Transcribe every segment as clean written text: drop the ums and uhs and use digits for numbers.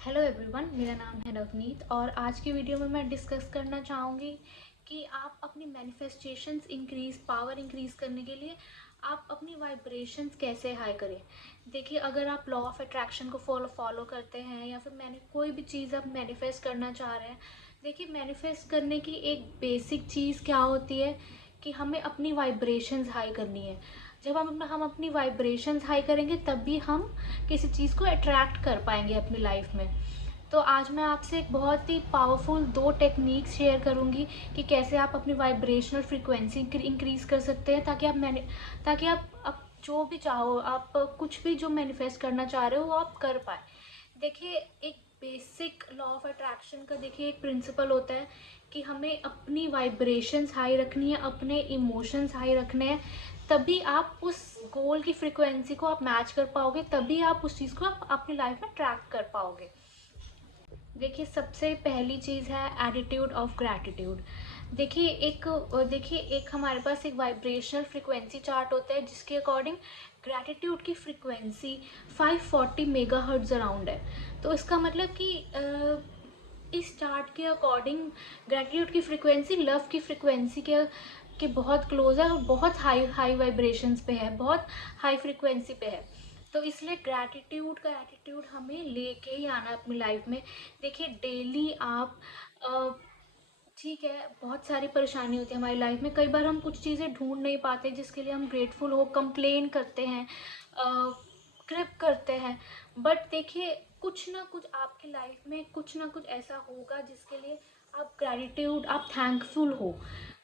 Hello everyone, मेरा नाम है नवनीत और आज की वीडियो में मैं डिस्कस करना चाहूँगी कि आप अपनी मैनिफेस्टेशंस पावर इंक्रीज़ करने के लिए आप अपनी वाइब्रेशंस कैसे हाई करें। देखिए, अगर आप लॉ ऑफ अट्रैक्शन को फॉलो करते हैं या फिर मैंने कोई भी चीज़ आप मैनिफेस्ट करना चाह रहे हैं, देखिए मैनिफेस्ट करने की एक बेसिक चीज़ क्या होती है कि हमें अपनी वाइब्रेशंस हाई करनी है। जब हम अपनी वाइब्रेशंस हाई करेंगे तभी हम किसी चीज़ को अट्रैक्ट कर पाएंगे अपनी लाइफ में। तो आज मैं आपसे एक बहुत ही पावरफुल 2 टेक्निक्स शेयर करूंगी कि कैसे आप अपनी वाइब्रेशनल फ्रीक्वेंसी इंक्रीज़ कर सकते हैं, ताकि आप जो भी चाहो, आप कुछ भी जो मैनिफेस्ट करना चाह रहे हो वो आप कर पाए। देखिए, एक बेसिक लॉ ऑफ अट्रैक्शन का देखिए एक प्रिंसिपल होता है कि हमें अपनी वाइब्रेशंस हाई रखनी है, अपने इमोशंस हाई रखने हैं, तभी आप उस गोल की फ्रिक्वेंसी को आप मैच कर पाओगे, तभी आप उस चीज़ को आप अपनी लाइफ में ट्रैक कर पाओगे। देखिए, सबसे पहली चीज़ है एटीट्यूड ऑफ ग्रैटिट्यूड। देखिए एक हमारे पास एक वाइब्रेशनल फ्रिक्वेंसी चार्ट होता है जिसके अकॉर्डिंग ग्रैटिट्यूड की फ्रिक्वेंसी 540 मेगाहर्ट्ज़ अराउंड है। तो इसका मतलब कि इस चार्ट के अकॉर्डिंग ग्रैटिट्यूड की फ्रिक्वेंसी लव की फ्रिक्वेंसी के बहुत क्लोज है और बहुत हाई हाई वाइब्रेशंस पे है, बहुत हाई फ्रिक्वेंसी पे है। तो इसलिए ग्रैटिट्यूड का एटीट्यूड हमें लेके ही आना है अपनी लाइफ में। देखिए, डेली आप ठीक है, बहुत सारी परेशानी होती है हमारी लाइफ में, कई बार हम कुछ चीज़ें ढूंढ नहीं पाते जिसके लिए हम ग्रेटफुल हो, कंप्लेन करते हैं, क्रिप करते हैं। बट देखिए, कुछ ना कुछ आपकी लाइफ में कुछ ना कुछ ऐसा होगा जिसके लिए आप थैंकफुल हो।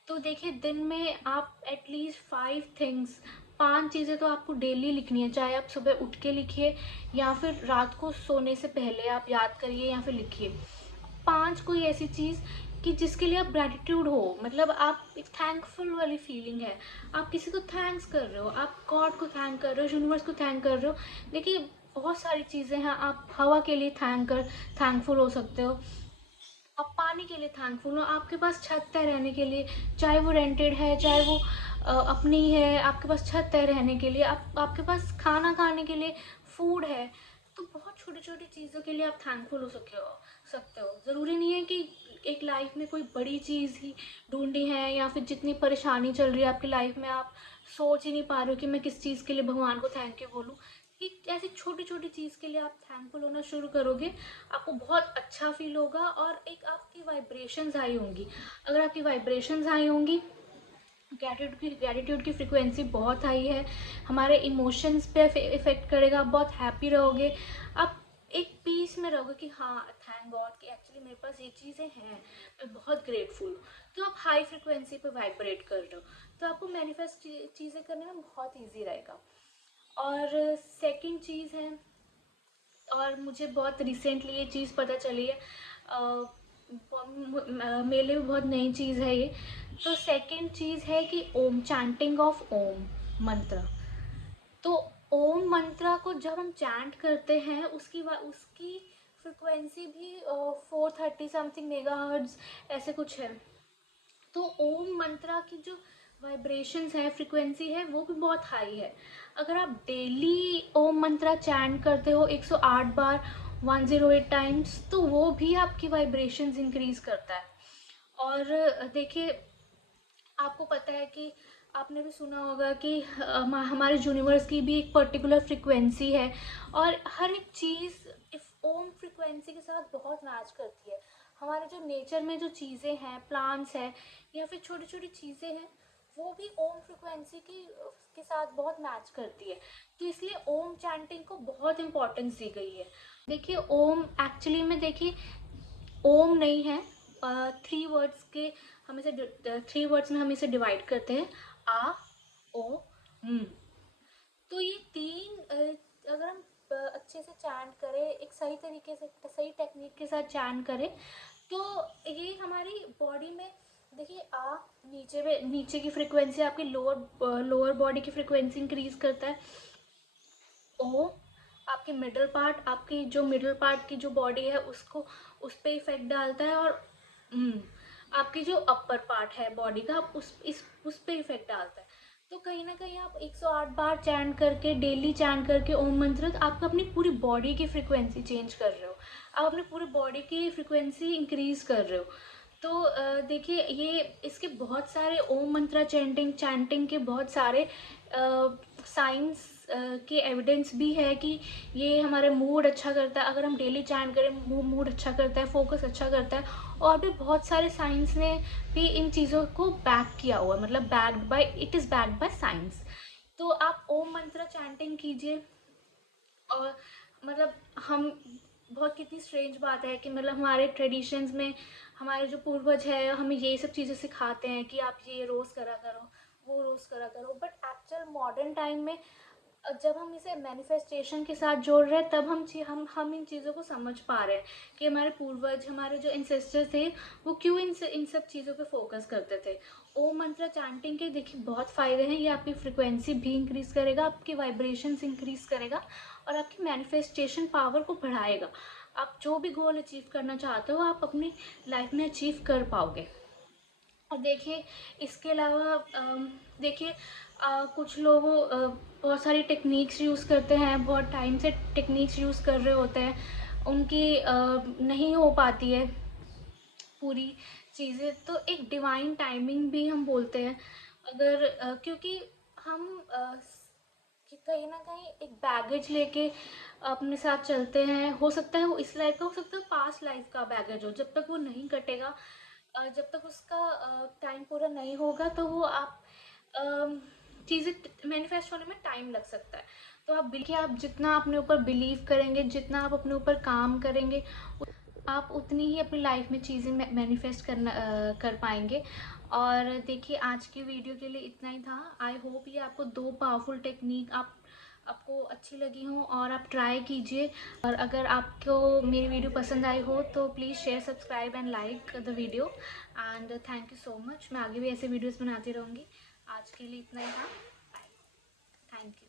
तो देखिए, दिन में आप एटलीस्ट 5 थिंग्स, 5 चीज़ें तो आपको डेली लिखनी है, चाहे आप सुबह उठ के लिखिए या फिर रात को सोने से पहले आप याद करिए या फिर लिखिए। 5 कोई ऐसी चीज़ कि जिसके लिए आप ग्रैटिट्यूड हो, मतलब आप एक थैंकफुल वाली फीलिंग है, आप किसी को थैंक्स कर रहे हो, आप गॉड को थैंक कर रहे हो, यूनिवर्स को थैंक कर रहे हो। देखिए, बहुत सारी चीज़ें हैं, आप हवा के लिए थैंकफुल हो सकते हो, आप पानी के लिए थैंकफुल हो, आपके पास छत है रहने के लिए, चाहे वो रेंटेड है, चाहे वो अपनी है, आपके पास छत है रहने के लिए, आपके पास खाना खाने के लिए फूड है। तो बहुत छोटी छोटी चीज़ों के लिए आप थैंकफुल हो सकते हो। ज़रूरी नहीं है कि एक लाइफ में कोई बड़ी चीज़ ही ढूंढनी है, या फिर जितनी परेशानी चल रही है आपकी लाइफ में आप सोच ही नहीं पा रहे हो कि मैं किस चीज़ के लिए भगवान को थैंक यू बोलूँ। एक ऐसी छोटी छोटी चीज़ के लिए आप थैंकफुल होना शुरू करोगे, आपको बहुत अच्छा फील होगा और एक आपकी वाइब्रेशंस हाई होंगी। अगर आपकी वाइब्रेशंस हाई होंगी, ग्रेटिट्यूड की फ्रिक्वेंसी बहुत हाई है, हमारे इमोशंस पे इफेक्ट करेगा, आप बहुत हैप्पी रहोगे, आप एक पीस में रहोगे कि हाँ, थैंक गॉड कि एक्चुअली मेरे पास ये चीज़ें हैं, मैं बहुत ग्रेटफुल हूँ। तो आप हाई फ्रिक्वेंसी पे वाइब्रेट कर रहे हो, तो आपको मैनिफेस्ट चीज़ें करने में बहुत ईजी रहेगा। और सेकंड चीज़ है, और मुझे बहुत रिसेंटली ये चीज़ पता चली है, मेरे लिए भी बहुत नई चीज़ है ये। तो सेकंड चीज़ है कि ओम, चैंटिंग ऑफ ओम मंत्र। तो ओम मंत्रा को जब हम चैंट करते हैं, उसकी फ्रिक्वेंसी भी 430 समथिंग मेगाहर्ट्ज ऐसे कुछ है। तो ओम मंत्रा की जो वाइब्रेशंस है, फ्रिक्वेंसी है, वो भी बहुत हाई है। अगर आप डेली ओम मंत्रा चैंट करते हो 108 बार, 108 टाइम्स, तो वो भी आपकी वाइब्रेशंस इंक्रीज करता है। और देखिए, आपको पता है कि आपने भी सुना होगा कि हमारे यूनिवर्स की भी एक पर्टिकुलर फ्रिक्वेंसी है, और हर एक चीज़ इस ओम फ्रिक्वेंसी के साथ बहुत मैच करती है। हमारे जो नेचर में जो चीज़ें हैं, प्लांट्स हैं या फिर छोटी छोटी चीज़ें हैं, वो भी ओम फ्रिक्वेंसी के साथ बहुत मैच करती है। तो इसलिए ओम चैंटिंग को बहुत इम्पोर्टेंस दी गई है। देखिए, ओम एक्चुअली में, देखिए, ओम नहीं है, 3 वर्ड्स के, हम इसे 3 वर्ड्स में हम इसे डिवाइड करते हैं, आ, ओ, तो ये तीन अगर हम अच्छे से चैंट करें, एक सही तरीके से, सही टेक्निक के साथ चैंट करें, तो ये हमारी बॉडी में, देखिए, नीचे की फ्रिक्वेंसी आपकी लोअर बॉडी की फ्रिक्वेंसी इंक्रीज करता है। ओ, आपके मिडल पार्ट की जो बॉडी है उसको, उस पर इफेक्ट डालता है। और आपकी जो अपर पार्ट है बॉडी का, उस पे इफेक्ट डालता है। तो कहीं ना कहीं आप 108 बार चैंट करके, डेली चैंट करके ओम मंत्र, तो आप अपनी पूरी बॉडी की फ्रिक्वेंसी चेंज कर रहे हो। आप अपने पूरे बॉडी की फ्रिक्वेंसी इंक्रीज कर रहे हो। तो देखिए, ये इसके बहुत सारे ओम मंत्रा चैंटिंग के बहुत सारे साइंस के एविडेंस भी है कि ये हमारे मूड अच्छा करता है। अगर हम डेली चैंट करें, मूड अच्छा करता है, फोकस अच्छा करता है। और भी बहुत सारे साइंस ने भी इन चीज़ों को बैक किया हुआ है, मतलब backed by, it is backed by science. तो आप ओम मंत्रा चैंटिंग कीजिए। और मतलब हम बहुत, कितनी स्ट्रेंज बात है कि मतलब हमारे ट्रेडिशंस में हमारे जो पूर्वज है हमें ये सब चीज़ें सिखाते हैं कि आप ये रोज़ करा करो, वो रोज़ करा करो। बट एक्चुअल मॉडर्न टाइम में जब हम इसे मैनिफेस्टेशन के साथ जोड़ रहे हैं, तब हम इन चीज़ों को समझ पा रहे हैं कि हमारे पूर्वज, हमारे जो इंसेस्टर थे, वो क्यों इन सब चीज़ों पे फोकस करते थे। ओम मंत्र चैंटिंग के देखिए बहुत फ़ायदे हैं। ये आपकी फ्रिक्वेंसी भी इंक्रीज़ करेगा, आपकी वाइब्रेशंस इंक्रीज़ करेगा और आपकी मैनिफेस्टेशन पावर को बढ़ाएगा। आप जो भी गोल अचीव करना चाहते हो, आप अपनी लाइफ में अचीव कर पाओगे। और देखिए, इसके अलावा देखिए, कुछ लोग बहुत सारी टेक्निक्स यूज़ करते हैं, बहुत टाइम से टेक्निक्स यूज़ कर रहे होते हैं, उनकी नहीं हो पाती है पूरी चीज़ें। तो एक डिवाइन टाइमिंग भी हम बोलते हैं। अगर क्योंकि हम कि कहीं ना कहीं एक बैगेज लेके अपने साथ चलते हैं। हो सकता है वो इस लाइफ का, हो सकता है पास्ट लाइफ का बैगेज हो। जब तक वो नहीं कटेगा, जब तक उसका टाइम पूरा नहीं होगा, तो वो आप चीज़ें मैनिफेस्ट होने में टाइम लग सकता है। तो आप देखिए, आप जितना अपने ऊपर बिलीव करेंगे, जितना आप अपने ऊपर काम करेंगे, आप उतनी ही अपनी लाइफ में चीज़ें मैनिफेस्ट कर पाएंगे। और देखिए, आज की वीडियो के लिए इतना ही था। आई होप ये आपको दो पावरफुल टेक्निक आपको अच्छी लगी हो और आप ट्राई कीजिए। और अगर आपको मेरी वीडियो पसंद आई हो तो please share, subscribe and like the video. And thank you so much. मैं आगे भी ऐसे वीडियोस बनाती रहूँगी। आज के लिए इतना ही था। बाय। Thank you.